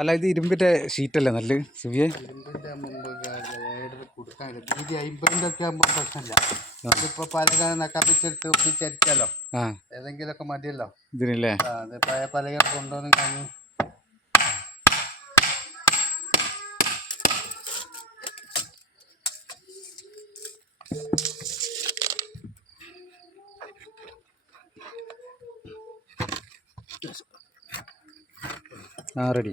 അല്ല ഇത് ഇരുമ്പിന്റെ ഷീറ്റല്ലേ നല്ല സുവിയെ? ഇരുമ്പിന്റെ കൊടുക്കാനില്ല. വീതി 50 ഒക്കെ ആകുമ്പോൾ പ്രശ്നമില്ല. ഇതിപ്പോ പലക നക്കാപ്പിച്ചെടുത്ത് ഒപ്പിച്ചരിച്ചാലോ ഏതെങ്കിലുമൊക്കെ മതിയല്ലോ ഇതിനല്ലേ. അത് പഴയ പലക കൊണ്ടുവന്ന് കഴിഞ്ഞു. റെഡി.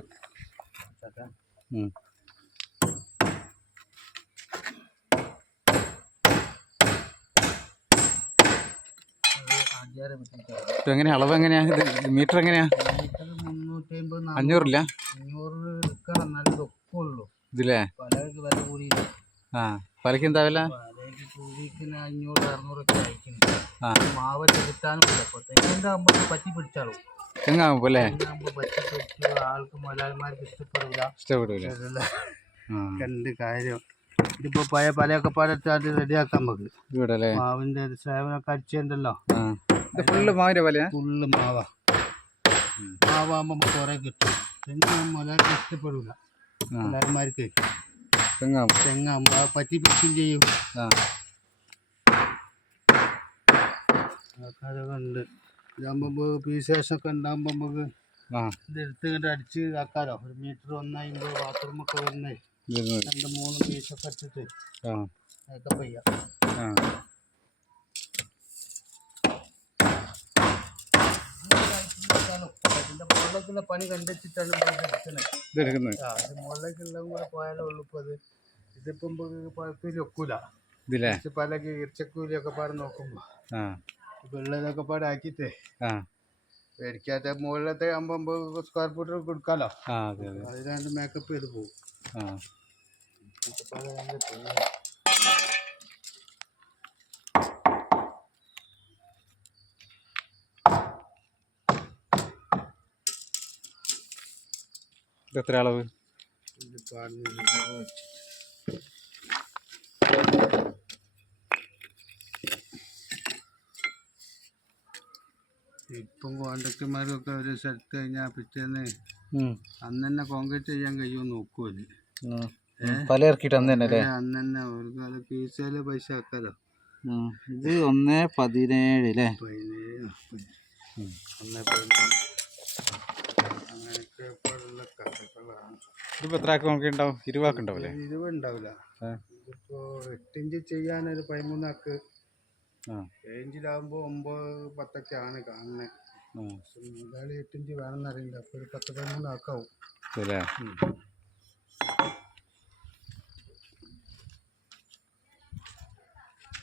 എങ്ങനെയാ അളവ് എങ്ങനെയാ? ഇത് മീറ്റർ എങ്ങനെയാ? 500 എടുക്കണം, നല്ല ഒപ്പുള്ളൂ ഇതില്ലേ. പലക്ക് വില കൂടി. പലക്ക് എന്താ വില? പലക്ക് കൂടിക്ക് 500-600 ഒക്കെ അയക്കുന്നു. മാവൊക്കെ കിട്ടാനും ഇല്ല. ഇപ്പോൾ തെങ്ങിൻ്റെ ആകുമ്പോൾ പറ്റി പിടിച്ചാളും. തെങ്ങാകുമ്പോൾ അല്ലേ? തെങ്ങാകുമ്പോൾ പറ്റി പിടിച്ച് ആൾക്ക് മുതലാളിമാർക്ക് ഇഷ്ടപ്പെടില്ല. കണ്ട് കാര്യം ഇതിപ്പോൾ പഴയ പലയൊക്കെ പാടത്ത് റെഡിയാക്കാൻ നമുക്ക് ഇവിടെ മാവിൻ്റെ സേവനമൊക്കെ അടിച്ചുണ്ടല്ലോ. ഫുള്ള് മാവിൻ്റെ പോലെ ഫുള്ള് മാവാകുമ്പോൾ നമുക്ക് കുറേ കിട്ടും. തെങ്ങ് മുതലാളിക്ക് ഇഷ്ടപ്പെടില്ല. മുതലാളിമാർക്ക് തെങ്ങാകുമ്പോൾ പറ്റി പിടിക്കുകയും ചെയ്യും. ആൾക്കാരൊക്കെ ഉണ്ട്. ഇതാകുമ്പോൾ പീസേഷനൊക്കെ ഉണ്ടാകുമ്പോൾ നമുക്ക് ഇതെടുത്ത് ഇങ്ങോട്ട് അടിച്ച് ആക്കാലോ. 1 മീറ്റർ 1.50 ബാത്റൂമൊക്കെ വരുന്നേ 2-3 പീസൊക്കെ ഇട്ടിട്ട് അതൊക്കെ പെയ്യാം. ഇതിൻ്റെ മുകളിലേക്കുള്ള പണി കണ്ടുവച്ചിട്ടാണ് എടുക്കുന്നത്. അത് മുകളിലേക്കുള്ളതും കൂടെ പോയാലേ ഉള്ളൂ. ഇപ്പോൾ ഇതിപ്പം പഴത്തിൽ വെക്കൂല. പല ഈർച്ചക്കൂലിയൊക്കെ പാടെ നോക്കുമ്പോൾ വെള്ളതൊക്കെ പാടെ ആക്കിയിട്ടേ മേടിക്കാത്ത മുകളിലത്തെ 50 സ്ക്വയർ ഫീറ്റ് കൊടുക്കാമല്ലോ. അതിനാണ്ട് മേക്കപ്പ് ചെയ്ത് പോകും. എത്ര അളവ്? ഇപ്പം കോൺട്രാക്ടർമാർക്കൊക്കെ ഒരു സ്ഥലത്ത് കഴിഞ്ഞാൽ പിറ്റേന്ന് അന്ന് തന്നെ കോൺക്രീറ്റ് ചെയ്യാൻ കഴിയുമെന്ന് നോക്കുമല്ലേ. പല ഇറക്കിയിട്ട് അന്ന് തന്നെ അന്ന് തന്നെ അവർക്ക് അത് പീസയില് പൈസ ആക്കാലോ. ഇത് 1.17 അല്ലേ? 1.17 അങ്ങനെയൊക്കെ ഇപ്പോഴുള്ള കഥകളാണ്. ഇതിപ്പോൾ എത്ര ആക്ക് നോക്കി ഉണ്ടാവും? 20 ആക്ക് ഉണ്ടാവില്ലേ? 20 ഉണ്ടാവില്ല. ഇതിപ്പോൾ 8 ഇഞ്ച് ചെയ്യാനൊരു 13 ആക്ക്, 7 ഇഞ്ചിലാകുമ്പോൾ 9-10 ഒക്കെ ആണ് കാണുന്നത്. മുതലാളി 8 ഇഞ്ച് വേണമെന്നറിയില്ല. അപ്പോൾ ഒരു 10-13 ആക്കാവും.